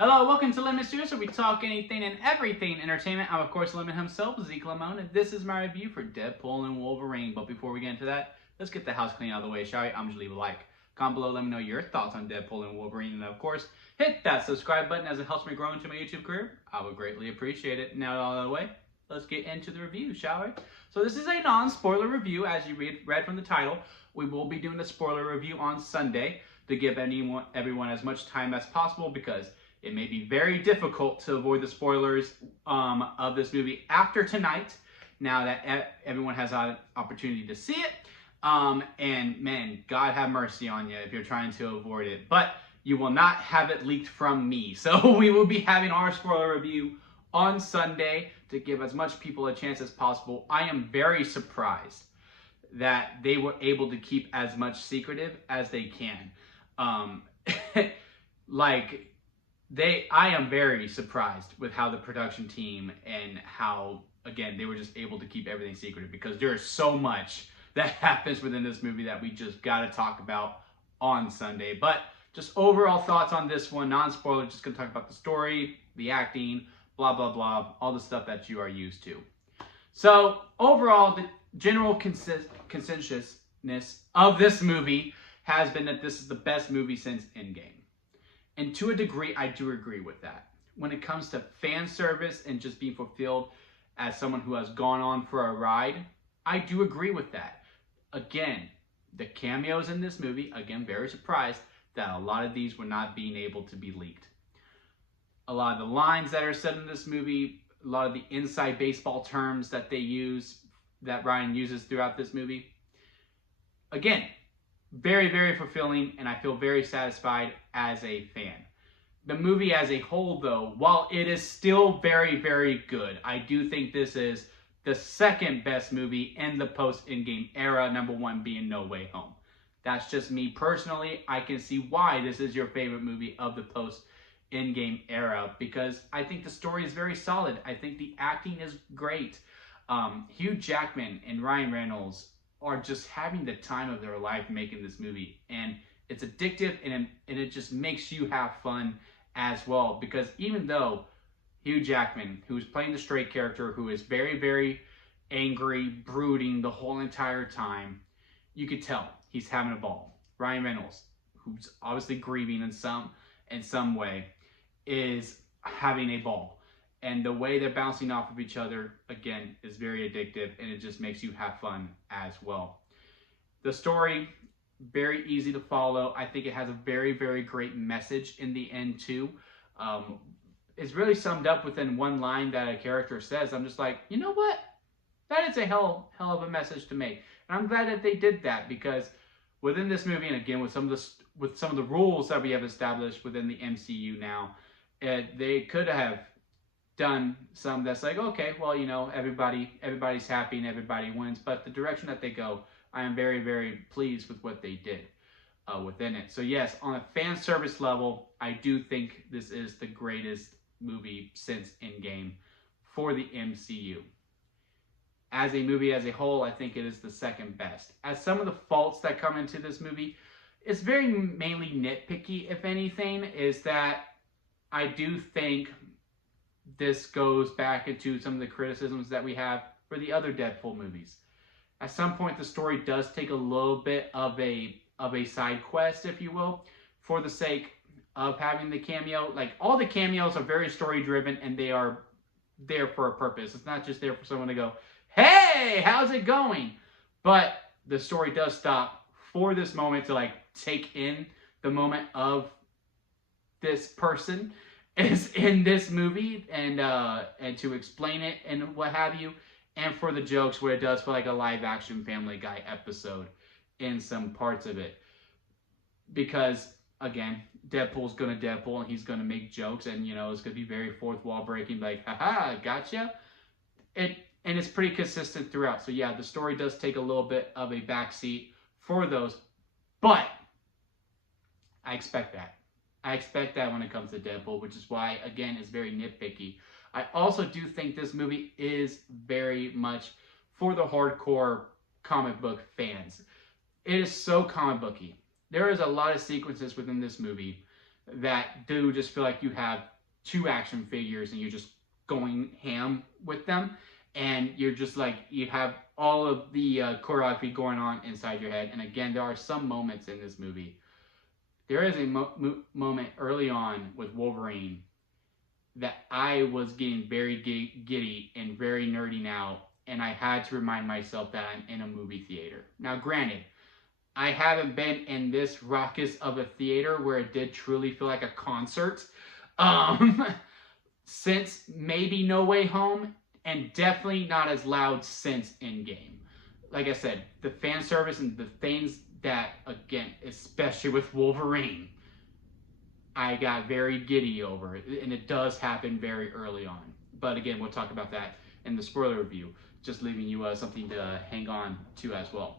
Hello, welcome to Lemon Studios, where we talk anything and everything entertainment. I'm, of course, Lemon himself, Zeke Lemon, and this is my review for Deadpool and Wolverine. But before we get into that, let's get the house clean out of the way, shall we? I'm just leave a like. Comment below, let me know your thoughts on Deadpool and Wolverine, and of course, hit that subscribe button as it helps me grow into my YouTube career. I would greatly appreciate it. Now, all out of the way, let's get into the review, shall we? So this is a non-spoiler review, as you read from the title. We will be doing a spoiler review on Sunday to give everyone as much time as possible, because it may be very difficult to avoid the spoilers of this movie after tonight, now that everyone has an opportunity to see it. And man, God have mercy on you if you're trying to avoid it. But you will not have it leaked from me. So we will be having our spoiler review on Sunday to give as much people a chance as possible. I am very surprised that they were able to keep as much secretive as they can. I am very surprised with how the production team and how, again, they were just able to keep everything secretive, because there is so much that happens within this movie that we just got to talk about on Sunday. But just overall thoughts on this one, non-spoiler, just going to talk about the story, the acting, blah, blah, blah, all the stuff that you are used to. So overall, the general consensus of this movie has been that this is the best movie since Endgame. And to a degree, I do agree with that. When it comes to fan service and just being fulfilled as someone who has gone on for a ride, I do agree with that. Again, the cameos in this movie, again, very surprised that a lot of these were not being able to be leaked. A lot of the lines that are said in this movie, a lot of the inside baseball terms that they use, that Ryan uses throughout this movie. Again, very, very fulfilling, and I feel very satisfied as a fan. The movie as a whole, though, while it is still very, very good, I do think this is the second best movie in the post-Endgame era, number one being No Way Home. That's just me personally. I can see why this is your favorite movie of the post-Endgame era, because I think the story is very solid. I think the acting is great. Hugh Jackman and Ryan Reynolds are just having the time of their life making this movie, and it's addictive, and it just makes you have fun as well, because even though Hugh Jackman, who's playing the straight character, who is very, very angry, brooding the whole entire time, you could tell he's having a ball. Ryan Reynolds, who's obviously grieving in some way, is having a ball. And the way they're bouncing off of each other, again, is very addictive, and it just makes you have fun as well. The story, very easy to follow. I think it has a very, very great message in the end, too. It's really summed up within one line that a character says. I'm just like, you know what? That is a hell of a message to make. And I'm glad that they did that, because within this movie, and again, with some of the rules that we have established within the MCU now, they could have done some that's like, okay, well, you know, everybody's happy and everybody wins. But the direction that they go, I am very, very pleased with what they did within it. So yes, on a fan service level, I do think this is the greatest movie since Endgame for the MCU. As a movie as a whole, I think it is the second best. As some of the faults that come into this movie, it's very mainly nitpicky, if anything, is that I do think this goes back into some of the criticisms that we have for the other Deadpool movies. At some point, the story does take a little bit of a side quest, if you will, for the sake of having the cameo. Like, all the cameos are very story driven, and they are there for a purpose. It's not just there for someone to go, hey, how's it going? But the story does stop for this moment to like take in the moment of this person is in this movie, and to explain it and what have you, and for the jokes, where it does feel like a live action Family Guy episode in some parts of it. Because again, Deadpool's gonna Deadpool, and he's gonna make jokes, and you know, it's gonna be very fourth wall breaking, like, haha, gotcha. And it's pretty consistent throughout. So yeah, the story does take a little bit of a backseat for those, but I expect that. I expect that when it comes to Deadpool, which is why, again, it's very nitpicky. I also do think this movie is very much for the hardcore comic book fans. It is so comic booky. There is a lot of sequences within this movie that do just feel like you have two action figures and you're just going ham with them, and you're just like you have all of the choreography going on inside your head. And again, there are some moments in this movie. There is a moment early on with Wolverine that I was getting very giddy and very nerdy now, and I had to remind myself that I'm in a movie theater. Now, granted, I haven't been in this raucous of a theater where it did truly feel like a concert um, since maybe No Way Home, and definitely not as loud since Endgame. Like I said, the fan service and the things that, again, especially with Wolverine, I got very giddy over it, and it does happen very early on. But again, we'll talk about that in the spoiler review, just leaving you something to hang on to as well.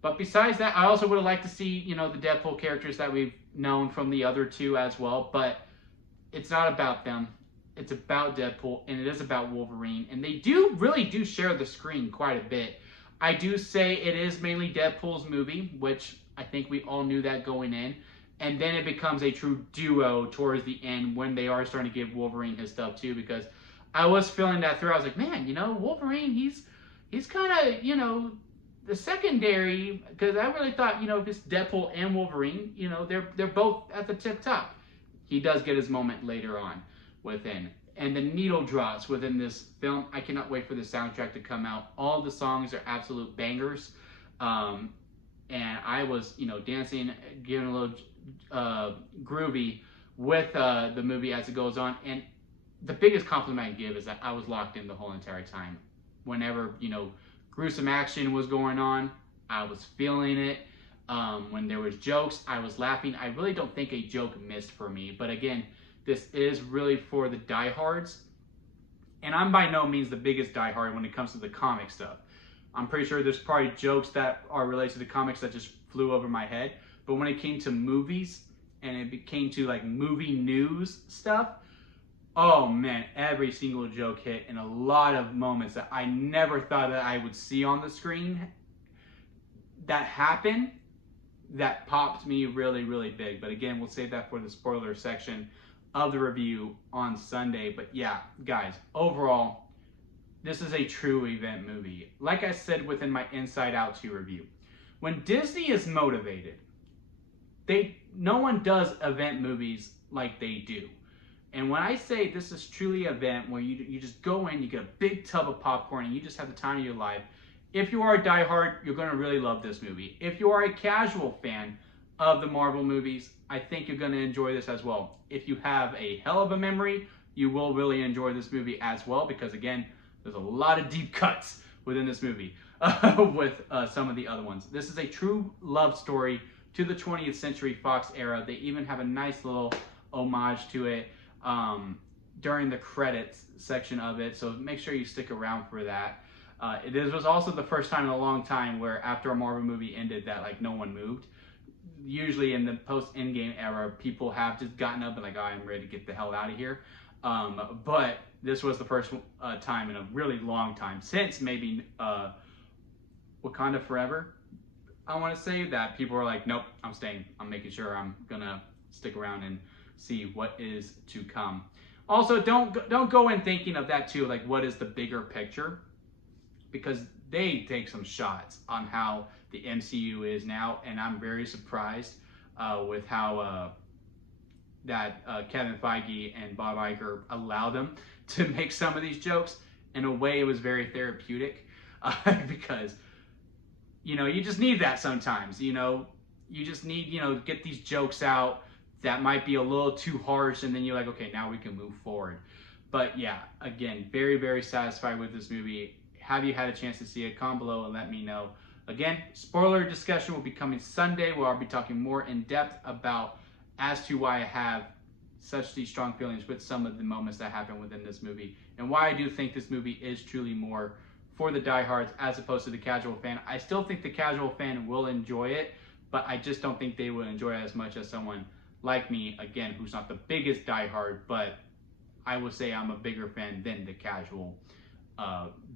But besides that, I also would have liked to see, the Deadpool characters that we've known from the other two as well. But it's not about them. It's about Deadpool, and it is about Wolverine. And they really do share the screen quite a bit. I do say it is mainly Deadpool's movie, which I think we all knew that going in. And then it becomes a true duo towards the end when they are starting to give Wolverine his stuff too. Because I was feeling that through. I was like, man, Wolverine, he's kind of, the secondary, because I really thought, if it's Deadpool and Wolverine, they're both at the tip top. He does get his moment later on within. And the needle drops within this film. I cannot wait for the soundtrack to come out. All the songs are absolute bangers. And I was, dancing, giving a little groovy with the movie as it goes on. And the biggest compliment I give is that I was locked in the whole entire time. Whenever, gruesome action was going on, I was feeling it. When there was jokes, I was laughing. I really don't think a joke missed for me. But again, this is really for the diehards. And I'm by no means the biggest diehard when it comes to the comic stuff. I'm pretty sure there's probably jokes that are related to the comics that just flew over my head. But when it came to movies and it came to like movie news stuff, oh man, every single joke hit, and a lot of moments that I never thought that I would see on the screen that happened, that popped me really, really big. But again, we'll save that for the spoiler section of the review on Sunday. But yeah, guys, overall, this is a true event movie. Like I said within my Inside Out 2 review, when Disney is motivated, no one does event movies like they do. And when I say this is truly an event where you just go in, you get a big tub of popcorn, and you just have the time of your life. If you are a diehard, you're going to really love this movie. If you are a casual fan of the Marvel movies, I think you're going to enjoy this as well. If you have a hell of a memory, you will really enjoy this movie as well, because again, there's a lot of deep cuts within this movie with some of the other ones. This is a true love story to the 20th Century Fox era. They even have a nice little homage to it during the credits section of it, so make sure you stick around for that. This was also the first time in a long time where after a Marvel movie ended that like no one moved. Usually in the post-Endgame era, people have just gotten up and like, oh, I'm ready to get the hell out of here. But this was the first time in a really long time, since maybe Wakanda Forever, I want to say, that people are like, nope, I'm staying. I'm making sure I'm gonna stick around and see what is to come. Also, don't go in thinking of that too, like what is the bigger picture, because they take some shots on how the MCU is now, and I'm very surprised with how Kevin Feige and Bob Iger allowed them to make some of these jokes. In a way, it was very therapeutic because you just need that sometimes. You just need get these jokes out that might be a little too harsh, and then you're like, okay, now we can move forward. But yeah, again, very, very satisfied with this movie. Have you had a chance to see it? Comment below and let me know. Again, spoiler discussion will be coming Sunday, where I'll be talking more in depth about as to why I have such these strong feelings with some of the moments that happen within this movie, and why I do think this movie is truly more for the diehards as opposed to the casual fan. I still think the casual fan will enjoy it, but I just don't think they will enjoy it as much as someone like me, again, who's not the biggest diehard, but I would say I'm a bigger fan than the casual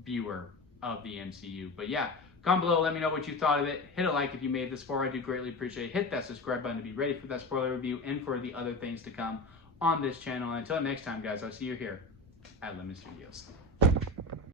viewer of the MCU. But yeah, Comment below, let me know what you thought of it. Hit a like if you made it this far. I do greatly appreciate it. Hit that subscribe button to be ready for that spoiler review and for the other ththings to come on this channel. And until next time, guys, I'll see you here at Lemon Studios.